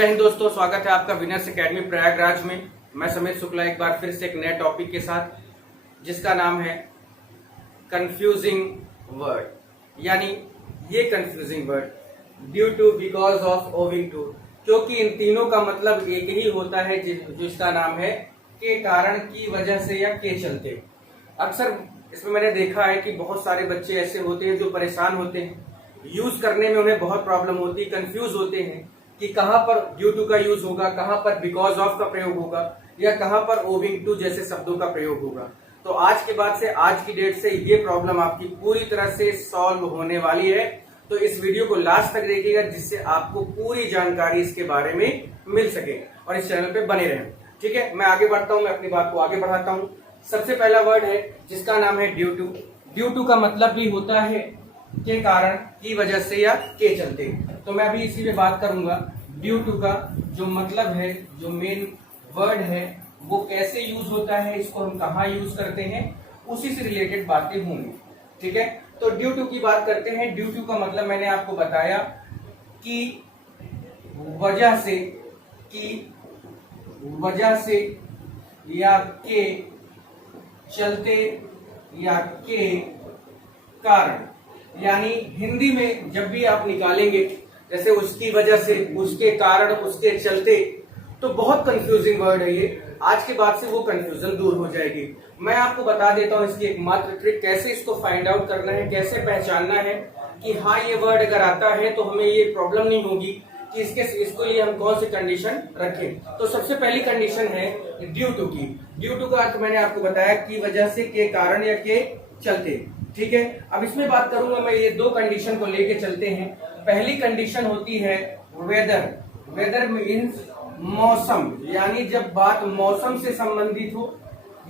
जय हिंद दोस्तों, स्वागत है आपका विनर्स एकेडमी प्रयागराज में। मैं समीर शुक्ला एक बार फिर से एक नए टॉपिक के साथ जिसका नाम है कंफ्यूजिंग वर्ड, यानी ये confusing word due to, because of, owing to, क्योंकि इन तीनों का मतलब एक ही होता है जिसका नाम है के कारण, की वजह से या के चलते। अक्सर इसमें मैंने देखा है कि बहुत सारे बच्चे ऐसे होते हैं जो परेशान होते हैं, यूज करने में उन्हें बहुत प्रॉब्लम होती है, कंफ्यूज होते हैं कि कहां पर ड्यू टू का यूज होगा, कहां पर बिकॉज ऑफ का प्रयोग होगा या कहां पर ओविंग टू जैसे शब्दों का प्रयोग होगा। तो आज के बाद से, आज की डेट से ये प्रॉब्लम आपकी पूरी तरह से सॉल्व होने वाली है। तो इस वीडियो को लास्ट तक देखिएगा जिससे आपको पूरी जानकारी इसके बारे में मिल सके और इस चैनल पे बने रहें। ठीक है, मैं आगे बढ़ता हूं, मैं अपनी बात को आगे बढ़ाता हूं। सबसे पहला वर्ड है जिसका नाम है ड्यू टू। ड्यू टू का मतलब भी होता है के कारण, की वजह से या के चलते। तो मैं अभी इसी पे बात करूंगा। ड्यू टू का जो मतलब है, जो मेन वर्ड है, वो कैसे यूज होता है, इसको हम कहाँ यूज करते हैं, उसी से रिलेटेड बातें होंगी। ठीक है, तो ड्यू टू की बात करते हैं। ड्यू टू का मतलब मैंने आपको बताया कि वजह से, की वजह से या के चलते या के कारण, यानी हिंदी में जब भी आप निकालेंगे जैसे उसकी वजह से, उसके कारण, उसके चलते, तो बहुत कंफ्यूजिंग वर्ड है ये। आज के बाद से वो कंफ्यूजन दूर हो जाएगी। मैं आपको बता देता हूँ इसकी एकमात्र ट्रिक, कैसे इसको फाइंड आउट करना है, कैसे पहचानना है कि हाँ ये वर्ड अगर आता है तो हमें ये प्रॉब्लम नहीं होगी कि इसको लिए हम कौन सी कंडीशन रखें। तो सबसे पहली कंडीशन है ड्यू टू की। ड्यू टू का अर्थ मैंने आपको बताया की वजह से, के कारण या के चलते। ठीक है, अब इसमें बात करूंगा मैं, ये दो कंडीशन को लेके चलते हैं। पहली कंडीशन होती है वेदर। वेदर मीन्स मौसम, यानी जब बात मौसम से संबंधित हो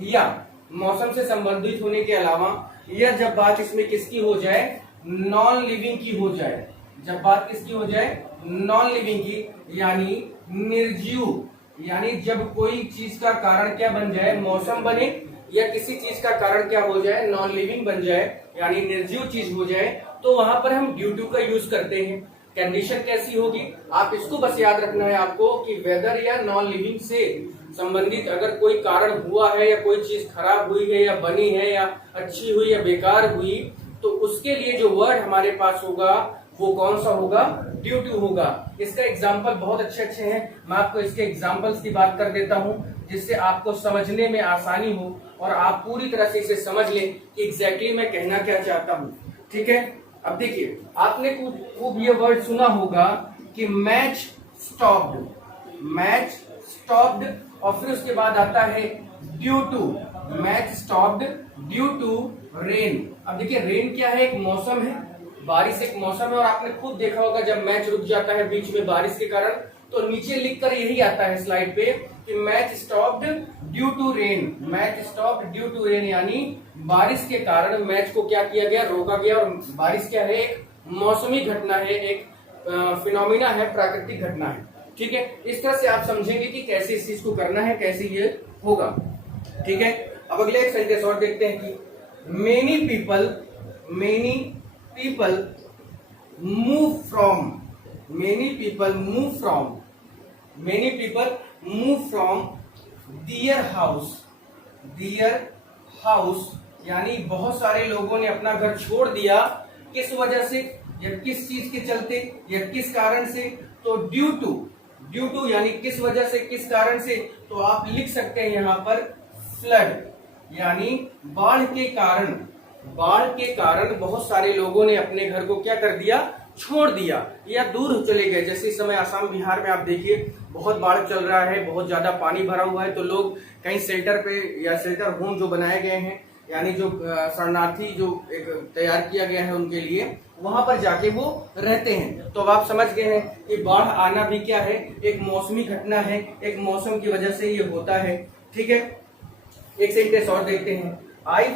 या मौसम से संबंधित होने के अलावा, या जब बात इसमें किसकी हो जाए, नॉन लिविंग की हो जाए। जब बात किसकी हो जाए, नॉन लिविंग की, यानी निर्जीव, यानी जब कोई चीज का कारण क्या बन जाए, मौसम बने, या किसी चीज का कारण क्या हो जाए, नॉन लिविंग बन जाए, यानी निर्जीव चीज हो जाए, तो वहां पर हम ड्यू टू का यूज करते हैं। कंडीशन कैसी होगी, आप इसको बस याद रखना है आपको कि वेदर या नॉन लिविंग से संबंधित अगर कोई कारण हुआ है, या कोई चीज खराब हुई है या बनी है, या अच्छी हुई या बेकार हुई, तो उसके लिए जो वर्ड हमारे पास होगा वो कौन सा होगा, ड्यू टू होगा। इसका एग्जाम्पल बहुत अच्छे अच्छे हैं, मैं आपको इसके एग्जाम्पल्स की बात कर देता हूं जिससे आपको समझने में आसानी हो और आप पूरी तरह से इसे समझ लें कि एग्जैक्टली मैं कहना क्या चाहता हूं। ठीक है, अब देखिए, आपने खूब ये वर्ड सुना होगा कि मैच स्टॉप्ड, मैच स्टॉप्ड, और फिर उसके बाद आता है due to, match stopped due to rain. अब देखिए, रेन क्या है, एक मौसम है, बारिश एक मौसम है, और आपने खुद देखा होगा जब मैच रुक जाता है बीच में बारिश के कारण, तो नीचे लिखकर यही आता है स्लाइड पे कि match stopped due to rain. Match stopped due to rain, यानी बारिश के कारण मैच को क्या किया गया, रोका गया। और बारिश क्या है, एक मौसमी घटना है, एक फिनोमिना है, प्राकृतिक घटना है। ठीक है, इस तरह से आप समझेंगे कि कैसे इस चीज को करना है, कैसे ये होगा। ठीक है, अब अगले एक सेंटेंस और देखते हैं कि many people move from, many people move from their house, यानी बहुत सारे लोगों ने अपना घर छोड़ दिया। किस वजह से, या किस चीज के चलते, या किस कारण से, तो ड्यू टू यानी किस वजह से, किस कारण से, तो आप लिख सकते हैं यहां पर फ्लड, यानी बाढ़ के कारण। बाढ़ के कारण बहुत सारे लोगों ने अपने घर को क्या कर दिया, छोड़ दिया या दूर चले गए। जैसे इस समय आसाम बिहार में आप देखिए बहुत बाढ़ चल रहा है, बहुत ज्यादा पानी भरा हुआ है, तो लोग कहीं शेल्टर पे या शेल्टर होम जो बनाए गए हैं, यानी जो शरणार्थी जो एक तैयार किया गया है उनके लिए, वहां पर जाके वो रहते हैं। तो अब आप समझ गए हैं कि बाढ़ आना भी क्या है, एक मौसमी घटना है, एक मौसम की वजह से ये होता है। ठीक है, एक सेंटेंस और देखते हैं। आई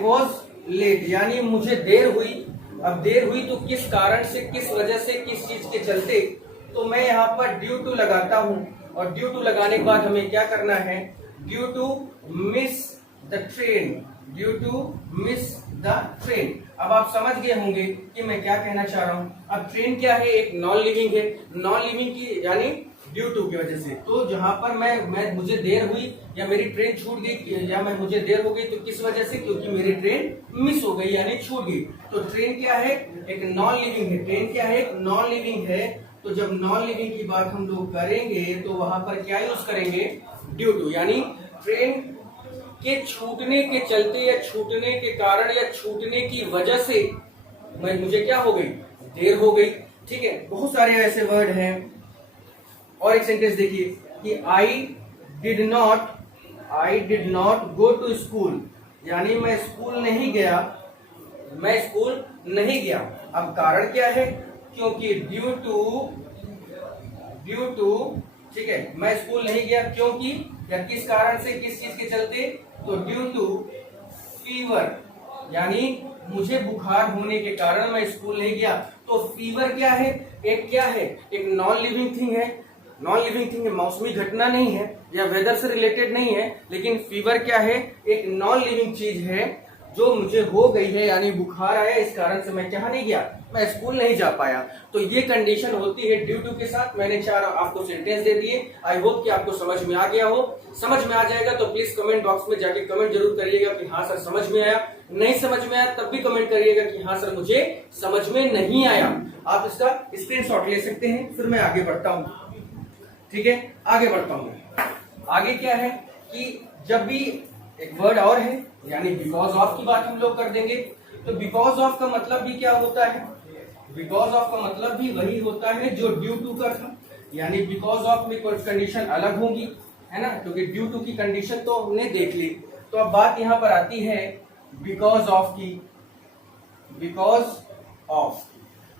वॉज लेट, यानी मुझे देर हुई। अब देर हुई तो किस कारण से, किस वजह से, किस चीज के चलते, तो मैं यहाँ पर ड्यू टू लगाता हूं, और ड्यू टू लगाने के बाद हमें क्या करना है, due to miss the train, due to miss the train. अब आप समझ गए होंगे कि मैं क्या कहना चाह रहा हूं। अब ट्रेन क्या है, एक नॉन लिविंग है, नॉन लिविंग की यानी ड्यू टू की वजह से। तो जहां पर मैं मुझे देर हुई या मेरी ट्रेन छूट गई या मुझे देर हो गई, तो किस वजह से, क्योंकि मेरी ट्रेन मिस हो गई यानी छूट गई। तो ट्रेन क्या है, एक नॉन लिविंग है। ट्रेन क्या है, एक नॉन लिविंग है। तो जब नॉन लिविंग की बात हम लोग करेंगे तो वहां पर क्या यूज करेंगे, ड्यू टू, यानी ट्रेन के छूटने के चलते या छूटने के कारण या छूटने की वजह से मुझे क्या हो गई, देर हो गई। ठीक है, बहुत सारे ऐसे वर्ड हैं। और एक सेंटेंस देखिए कि I did not go to school, यानी मैं स्कूल नहीं गया, मैं स्कूल नहीं गया। अब कारण क्या है, क्योंकि ड्यू टू, ठीक है, मैं स्कूल नहीं गया क्योंकि, या किस कारण से, किस चीज के चलते, तो ड्यू टू फीवर, यानी मुझे बुखार होने के कारण मैं स्कूल नहीं गया। तो फीवर क्या है, एक नॉन लिविंग थिंग है। नॉन लिविंग थिंग है, मौसमी घटना नहीं है या वेदर से रिलेटेड नहीं है, लेकिन फीवर क्या है, एक नॉन लिविंग चीज है जो मुझे हो गई है, यानी बुखार आया, इस कारण से मैं क्या नहीं गया, मैं स्कूल नहीं जा पाया। तो ये कंडीशन होती है ड्यू टू के साथ। मैंने 4 आपको सेंटेंस दे दिए। आई होप कि आपको समझ में आ गया हो। समझ में आ जाएगा तो प्लीज कमेंट बॉक्स में जाके कमेंट जरूर करिएगा कि हाँ सर समझ में आया। नहीं समझ में आया तब भी कमेंट करिएगा कि हाँ सर मुझे समझ में नहीं आया। आप इसका स्क्रीनशॉट ले सकते हैं। फिर मैं आगे बढ़ता हूँ। ठीक है, आगे बढ़ता हूँ। आगे क्या है कि जब भी एक वर्ड और है, यानी बिकॉज ऑफ की बात हम लोग कर देंगे। तो बिकॉज ऑफ का मतलब भी क्या होता है, बिकॉज ऑफ का मतलब भी वही होता है जो ड्यू टू का था। यानी बिकॉज ऑफ में कुछ कंडीशन अलग होगी, है ना, क्योंकि ड्यू टू की कंडीशन तो हमने देख ली। तो अब बात यहां पर आती है बिकॉज ऑफ की। बिकॉज ऑफ,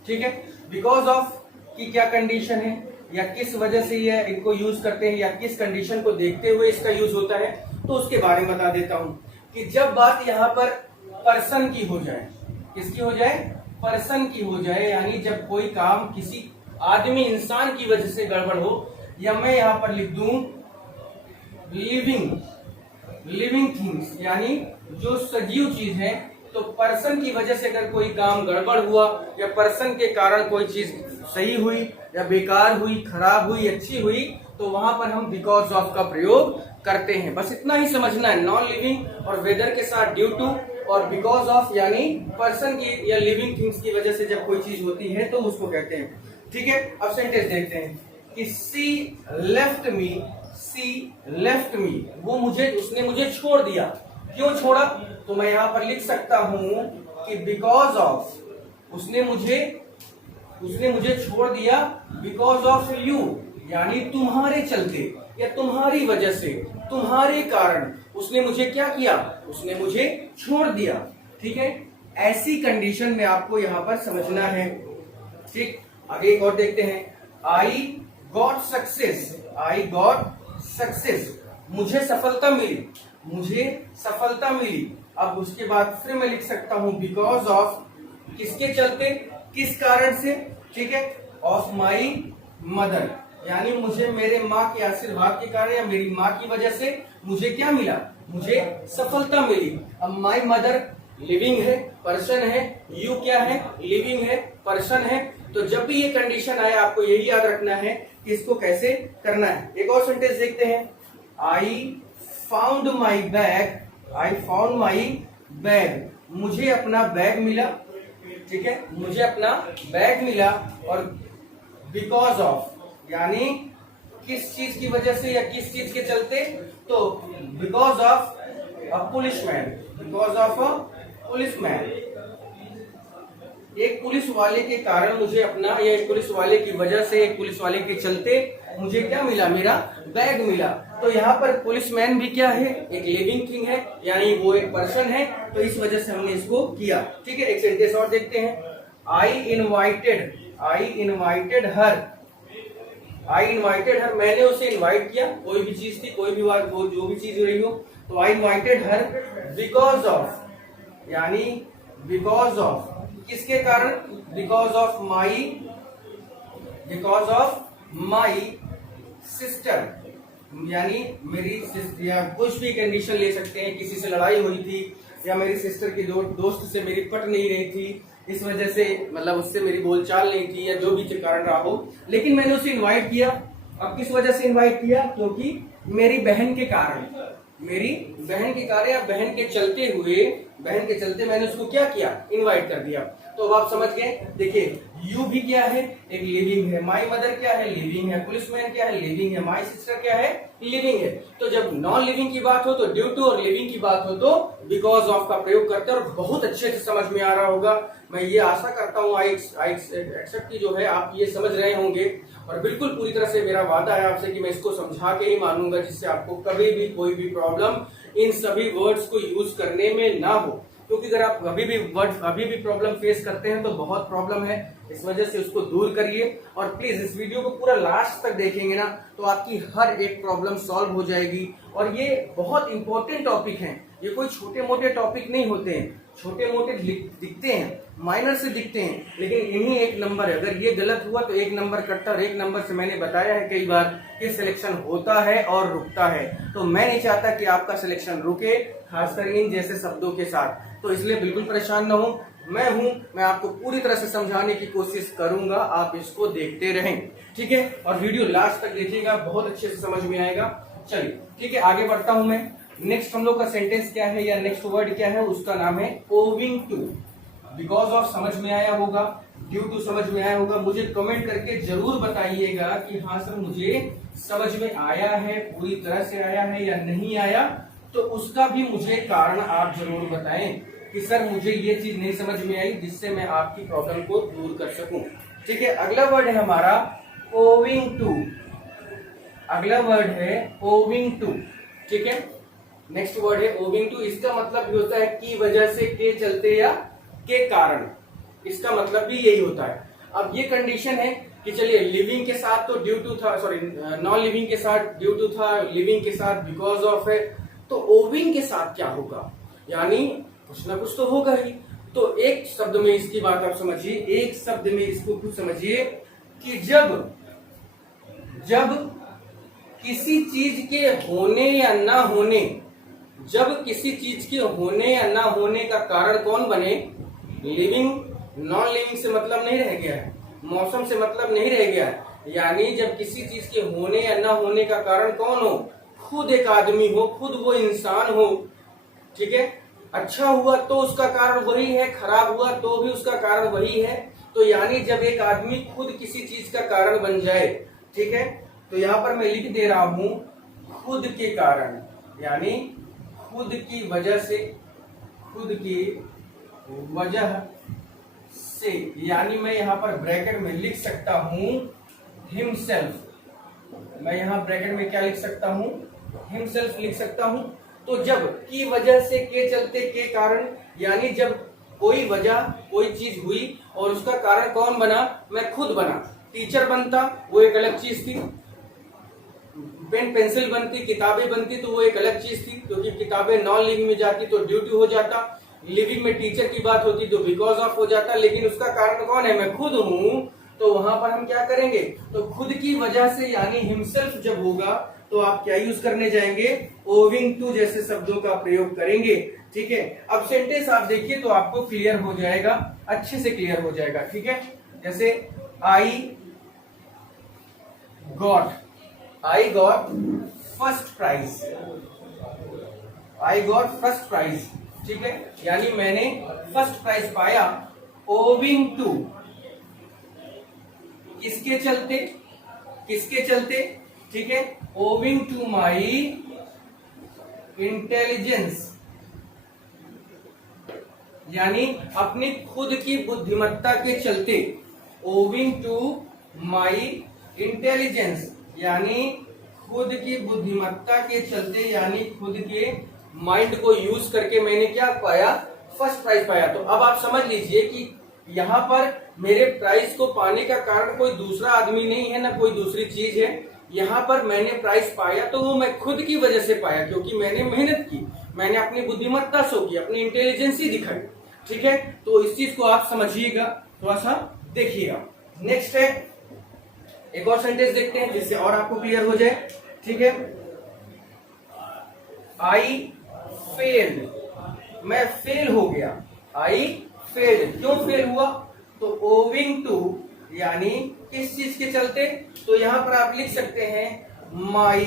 ठीक है, बिकॉज ऑफ की क्या कंडीशन है या किस वजह से ये इनको यूज करते हैं या किस कंडीशन को देखते हुए इसका यूज होता है, तो उसके बारे में बता देता हूं कि जब बात यहां पर पर्सन की हो जाए, किसकी हो जाए, पर्सन की हो जाए, यानी जब कोई काम किसी आदमी इंसान की वजह से गड़बड़ हो, या मैं यहां पर लिख दूं लिविंग थिंग्स, यानी जो सजीव चीज है। तो पर्सन की वजह से अगर कोई काम गड़बड़ हुआ या पर्सन के कारण कोई चीज सही हुई या बेकार हुई, खराब हुई, अच्छी हुई, तो वहां पर हम बिकॉज ऑफ का प्रयोग करते हैं। बस इतना ही समझना है। नॉन लिविंग और वेदर के साथ ड्यू टू और बिकॉज ऑफ, यानी पर्सन की या लिविंग थिंग्स की वजह से जब कोई चीज होती है तो उसको कहते हैं। ठीक है, अब सेंटेंस देखते हैं कि सी लेफ्ट मी, उसने मुझे छोड़ दिया। क्यों छोड़ा, तो मैं यहां पर लिख सकता हूं कि बिकॉज ऑफ, उसने मुझे छोड़ दिया बिकॉज ऑफ यू, यानी तुम्हारे चलते या तुम्हारी वजह से, तुम्हारे कारण उसने मुझे क्या किया, उसने मुझे छोड़ दिया। ठीक है, ऐसी कंडीशन में आपको यहां पर समझना है। ठीक, आगे एक और देखते हैं। आई गॉट सक्सेस, मुझे सफलता मिली। अब उसके बाद फिर मैं लिख सकता हूं बिकॉज ऑफ, किसके चलते, किस कारण से, ठीक है, ऑफ माई मदर, यानी मुझे मेरे माँ के आशीर्वाद के कारण या मेरी माँ की वजह से मुझे क्या मिला, मुझे सफलता मिली। अब माई मदर लिविंग है, पर्सन है, यू क्या है, लिविंग है, पर्सन है। तो जब भी ये कंडीशन आए आपको यही याद रखना है कि इसको कैसे करना है। एक और सेंटेंस देखते हैं। आई फाउंड माई बैग, मुझे अपना बैग मिला। ठीक है, मुझे अपना बैग मिला। और बिकॉज ऑफ, यानी किस चीज की वजह से या किस चीज के चलते, तो बिकॉज ऑफ अ पुलिसमैन, एक पुलिस वाले के कारण मुझे अपना, या एक पुलिस वाले की वजह से, एक पुलिस वाले के चलते मुझे क्या मिला, मेरा बैग मिला। तो यहाँ पर पुलिसमैन भी क्या है, एक लिविंग थिंग है, यानी वो एक पर्सन है। तो इस वजह से हमने इसको किया। ठीक है, एक सेंटेंस और देखते हैं। आई इनवाइटेड हर, मैंने उसे इनवाइट किया, कोई भी चीज थी, कोई भी बात, वो जो भी चीज रही हो। तो आई इनवाइटेड हर बिकॉज ऑफ, यानी बिकॉज ऑफ किसके कारण, बिकॉज ऑफ माई सिस्टर, यानी मेरी सिस्टर, या कुछ भी कंडीशन ले सकते हैं। किसी से लड़ाई हुई थी या मेरी सिस्टर की दोस्त से मेरी पट नहीं रही थी, इस वजह से मतलब उससे मेरी बोलचाल नहीं थी, या जो भी कारण रहा हो, लेकिन मैंने उसे इनवाइट किया। अब किस वजह से इनवाइट किया? क्योंकि मेरी बहन के कारण, या बहन के चलते मैंने उसको क्या किया? इनवाइट कर दिया। तो अब आप समझ गए। देखिए, यू भी क्या है? एक लिविंग है। माई मदर क्या है? लिविंग है। पुलिसमैन क्या है? लिविंग है। माई सिस्टर क्या है? लिविंग है। तो जब नॉन लिविंग की बात हो तो ड्यू टू, और लिविंग की बात हो तो बिकॉज ऑफ का प्रयोग करते हैं, और बहुत अच्छे से समझ में आ रहा होगा। मैं ये आशा करता हूँ, आई एक्सेप्ट की जो है आप ये समझ रहे होंगे, और बिल्कुल पूरी तरह से मेरा वादा है आपसे कि मैं इसको समझा के ही मानूंगा, जिससे आपको कभी भी कोई भी प्रॉब्लम इन सभी वर्ड्स को यूज करने में ना हो। क्योंकि अगर आप अभी भी प्रॉब्लम फेस करते हैं तो बहुत प्रॉब्लम है, इस वजह से उसको दूर करिए। और प्लीज इस वीडियो को पूरा लास्ट तक देखेंगे ना, तो आपकी हर एक प्रॉब्लम सॉल्व हो जाएगी। और ये बहुत इंपॉर्टेंट टॉपिक है, ये कोई छोटे मोटे टॉपिक नहीं होते हैं। छोटे मोटे दिखते हैं, माइनर से दिखते हैं, लेकिन इन्हीं एक नंबर है। अगर ये गलत हुआ तो एक नंबर कटता, और एक नंबर से मैंने बताया है कई बार कि सिलेक्शन होता है और रुकता है। तो मैं नहीं चाहता कि आपका सिलेक्शन रुके, खासकर इन जैसे शब्दों के साथ। तो इसलिए बिल्कुल परेशान न हो, मैं आपको पूरी तरह से समझाने की कोशिश करूंगा, आप इसको देखते रहें, ठीक है। और वीडियो लास्ट तक देखिएगा, बहुत अच्छे से समझ में आएगा। चलिए ठीक है, आगे बढ़ता हूं मैं। नेक्स्ट हम लोग का सेंटेंस क्या है, या नेक्स्ट वर्ड क्या है, उसका नाम है ओविंग टू। बिकॉज ऑफ समझ में आया होगा, ड्यू टू समझ में आया होगा। मुझे कमेंट करके जरूर बताइएगा कि हाँ सर मुझे समझ में आया है, पूरी तरह से आया है या नहीं आया। तो उसका भी मुझे कारण आप जरूर बताएं कि सर मुझे ये चीज नहीं समझ में आई, जिससे मैं आपकी प्रॉब्लम को दूर कर सकूं, ठीक है। अगला वर्ड है हमारा ओविंग टू। अगला वर्ड है ओविंग टू, ठीक है। नेक्स्ट वर्ड है ओविंग टू। इसका मतलब भी होता है की वजह से, के चलते या के कारण। इसका मतलब भी यही होता है। अब ये कंडीशन है कि चलिए लिविंग के साथ तो ड्यू टू था, सॉरी नॉन लिविंग के साथ ड्यू टू था, लिविंग के साथ बिकॉज ऑफ है, तो ओविंग के साथ क्या होगा? यानी कुछ ना कुछ तो होगा ही। तो एक शब्द में इसकी बात आप समझिए, एक शब्द में इसको कुछ समझिए कि जब किसी चीज के होने या ना होने, जब किसी चीज के होने या ना होने का कारण कौन बने? लिविंग। नॉन लिविंग से मतलब नहीं रह गया है, मौसम से मतलब नहीं रह गया है। यानी जब किसी चीज के होने या ना होने का कारण कौन हो? खुद एक आदमी हो, खुद वो इंसान हो, ठीक है। अच्छा हुआ तो उसका कारण वही है, खराब हुआ तो भी उसका कारण वही है। तो यानी जब एक आदमी खुद किसी चीज का कारण बन जाए, ठीक है, तो यहाँ पर मैं लिख दे रहा हूं खुद के कारण, यानी खुद की वजह से, खुद की वजह से, यानी मैं यहाँ पर ब्रैकेट में लिख सकता हूं हिमसेल्फ। मैं यहाँ ब्रैकेट में क्या लिख सकता हूं? हिमसेल्फ लिख सकता हूं। तो जब की वजह से, के चलते, के कारण, यानी जब कोई वजह, कोई चीज हुई और उसका कारण कौन बना? मैं खुद बना। टीचर बनता वो एक अलग चीज थी, पेन पेंसिल बनती, किताबें बनती तो वो एक अलग चीज थी, क्योंकि किताबें नॉन लिविंग में जाती तो ड्यू टू हो जाता। लिविंग में टीचर की बात होती तो बिकॉज ऑफ हो जाता, लेकिन उसका कारण कौन है? मैं खुद हूं। तो वहां पर हम क्या करेंगे? तो खुद की वजह से यानी हिमसेल्फ जब होगा तो आप क्या यूज करने जाएंगे? ओविंग टू जैसे शब्दों का प्रयोग करेंगे, ठीक है। अब सेंटेंस आप देखिए तो आपको क्लियर हो जाएगा, अच्छे से क्लियर हो जाएगा, ठीक है। जैसे I got first prize, I got first prize, ठीक है। यानी मैंने फर्स्ट प्राइज पाया ओविंग टू, किसके चलते? किसके चलते? ठीक है, ओविंग टू माई इंटेलिजेंस, यानी अपनी खुद की बुद्धिमत्ता के चलते। ओविंग टू माई इंटेलिजेंस, यानी खुद की बुद्धिमत्ता के चलते, यानी खुद के माइंड को यूज करके मैंने क्या पाया? फर्स्ट प्राइज पाया। तो अब आप समझ लीजिए कि यहाँ पर मेरे प्राइज को पाने का कारण कोई दूसरा आदमी नहीं है, ना कोई दूसरी चीज है। यहाँ पर मैंने प्राइज पाया तो वो मैं खुद की वजह से पाया, क्योंकि मैंने मेहनत की, मैंने अपनी बुद्धिमत्ता शो की, अपनी इंटेलिजेंसी दिखाई, ठीक है। तो इस चीज को आप समझिएगा, थोड़ा सा देखिएगा। नेक्स्ट है एक और सेंटेंस देखते हैं जिससे और आपको क्लियर हो जाए, ठीक है। आई फेल्ड, मैं फेल हो गया, आई फेल्ड। क्यों फेल हुआ? तो ओविंग टू यानी किस चीज के चलते? तो यहां पर आप लिख सकते हैं माई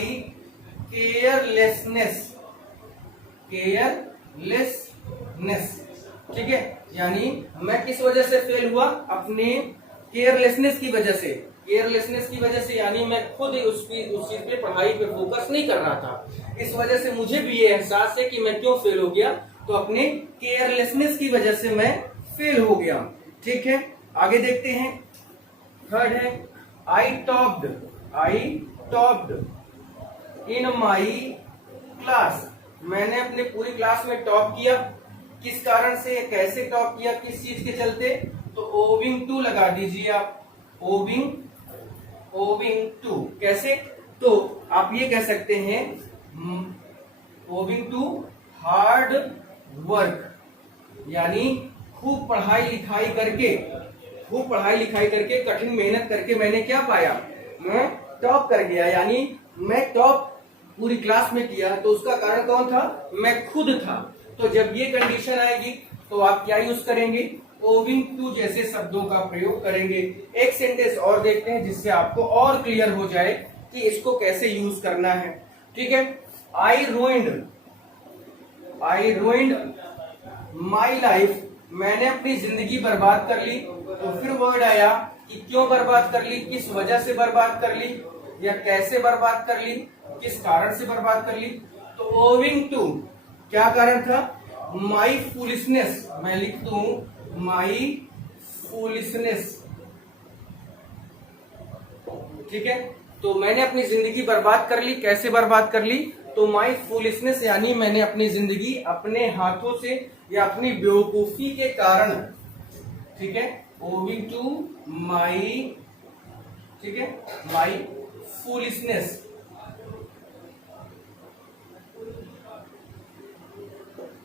केयरलेसनेस, केयरलेसनेस, ठीक है। यानी मैं किस वजह से फेल हुआ? अपने केयरलेसनेस की वजह से, केयरलेसनेस की वजह से, यानी मैं खुद उस चीज पे, पढ़ाई पे फोकस नहीं कर रहा था। इस वजह से मुझे भी ये एहसास है कि मैं क्यों फेल हो गया, तो अपने केयरलेसनेस की वजह से मैं फेल हो गया, ठीक है। आगे देखते हैं, थर्ड है आई टॉप्ड इन माई क्लास। मैंने अपने पूरी क्लास में टॉप किया। किस कारण से, कैसे टॉप किया, किस चीज के चलते? तो ओविंग टू लगा दीजिए आप, ओविंग टू। कैसे? तो आप ये कह सकते हैं ओविंग टू हार्ड वर्क, यानी खूब पढ़ाई लिखाई करके कठिन मेहनत करके मैंने क्या पाया? मैं टॉप कर गया। यानी मैं टॉप पूरी क्लास में किया, तो उसका कारण कौन था? मैं खुद था। तो जब ये कंडीशन आएगी तो आप क्या यूज करेंगे? ओविंग टू जैसे शब्दों का प्रयोग करेंगे। एक सेंटेंस और देखते हैं जिससे आपको और क्लियर हो जाए कि इसको कैसे यूज करना है, ठीक है। आई रुइंड माई लाइफ, मैंने अपनी जिंदगी बर्बाद कर ली। तो फिर वर्ड आया कि क्यों बर्बाद कर ली, किस वजह से बर्बाद कर ली, या कैसे बर्बाद कर ली, किस कारण से बर्बाद कर ली। तो ओविंग टू क्या कारण था? माई फूलिशनेस। मैं लिख दूं माई फूलिशनेस, ठीक है। तो मैंने अपनी जिंदगी बर्बाद कर ली। कैसे बर्बाद कर ली? तो माई फूलिशनेस यानी मैंने अपनी जिंदगी अपने हाथों से या अपनी बेवकूफी के कारण, ठीक है। ओविंग टू माई, ठीक है, माई फूलिशनेस,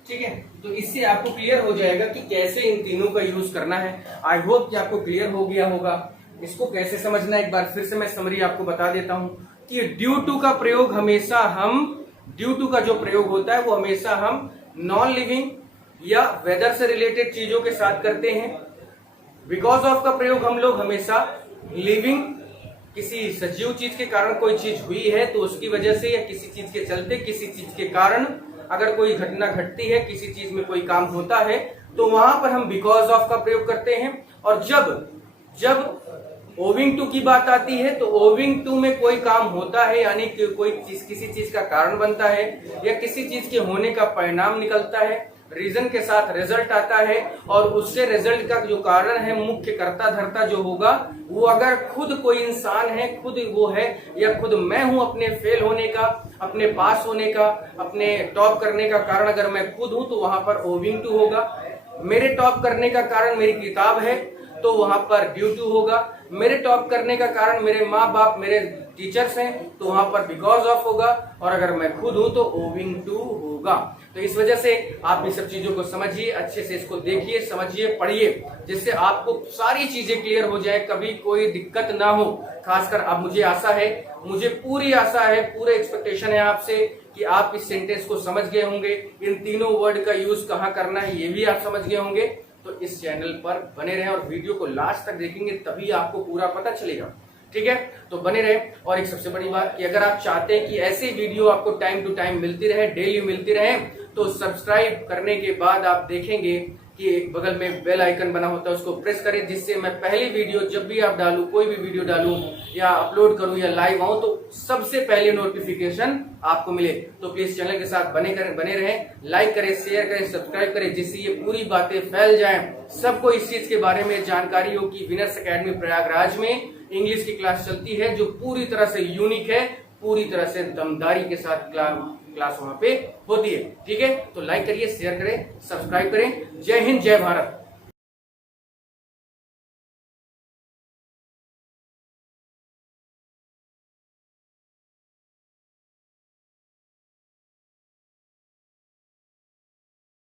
ठीक है। तो इससे आपको क्लियर हो जाएगा कि कैसे इन तीनों का यूज करना है। आई होप कि आपको क्लियर हो गया होगा। इसको कैसे समझना है एक बार फिर से मैं समरी आपको बता देता हूं कि ड्यू टू का प्रयोग हमेशा ड्यू टू का जो प्रयोग होता है वो हमेशा हम नॉन लिविंग या वेदर से रिलेटेड चीजों के साथ करते हैं। बिकॉज ऑफ का प्रयोग हम लोग हमेशा लिविंग, किसी सजीव चीज के कारण कोई चीज हुई है तो उसकी वजह से, या किसी चीज के चलते, किसी चीज के कारण अगर कोई घटना घटती है, किसी चीज में कोई काम होता है, तो वहां पर हम बिकॉज ऑफ का प्रयोग करते हैं। और जब ओविंग टू की बात आती है तो ओविंग टू में कोई काम होता है, यानी कि कोई चीज किसी चीज का कारण बनता है या किसी चीज के होने का परिणाम निकलता है, रीजन के साथ रिजल्ट आता है, और उससे रिजल्ट का जो कारण है, मुख्य कर्ता धर्ता जो होगा, वो अगर खुद कोई इंसान है, खुद वो है, या खुद मैं हूं अपने फेल होने का, अपने पास होने का, अपने टॉप करने का कारण अगर मैं खुद हूं तो वहां पर ओविंग टू होगा। मेरे टॉप करने का कारण मेरी किताब है तो वहां पर ड्यू टू होगा। मेरे टॉप करने का कारण मेरे माँ बाप, मेरे टीचर्स हैं तो वहां पर बिकॉज ऑफ होगा, और अगर मैं खुद हूं तो ओविंग टू होगा। तो इस वजह से आप ये सब चीजों को समझिए, अच्छे से इसको देखिए, समझिए, पढ़िए, जिससे आपको सारी चीजें क्लियर हो जाए, कभी कोई दिक्कत ना हो। खासकर अब मुझे आशा है, मुझे पूरी आशा है, पूरे एक्सपेक्टेशन है आपसे कि आप इस सेंटेंस को समझ गए होंगे। इन तीनों वर्ड का यूज कहाँ करना है ये भी आप समझ गए होंगे। तो इस चैनल पर बने रहें और वीडियो को लास्ट तक देखेंगे तभी आपको पूरा पता चलेगा, ठीक है। तो बने रहे। और एक सबसे बड़ी बात कि अगर आप चाहते हैं कि ऐसी वीडियो आपको टाइम टू टाइम मिलती रहे, डेली मिलती रहे, तो सब्सक्राइब करने के बाद आप देखेंगे कि बगल में बेल आइकन बना होता है, उसको प्रेस करें, जिससे मैं पहली वीडियो जब भी आप डालूं, कोई भी वीडियो डालूं या अपलोड करूं या लाइव आऊं तो सबसे पहले नोटिफिकेशन आपको मिले। तो प्लीज चैनल के साथ बने रहें, लाइक करें, शेयर करें, सब्सक्राइब करें, जिससे ये पूरी बातें फैल जाएं, सबको इस चीज के बारे में जानकारी हो कि विनर्स एकेडमी प्रयागराज में इंग्लिश की क्लास चलती है जो पूरी तरह से यूनिक है, पूरी तरह से दमदारी के साथ क्लास वहां पे होती है, ठीक है। तो लाइक करिए, शेयर करें, सब्सक्राइब करें। जय हिंद, जय भारत।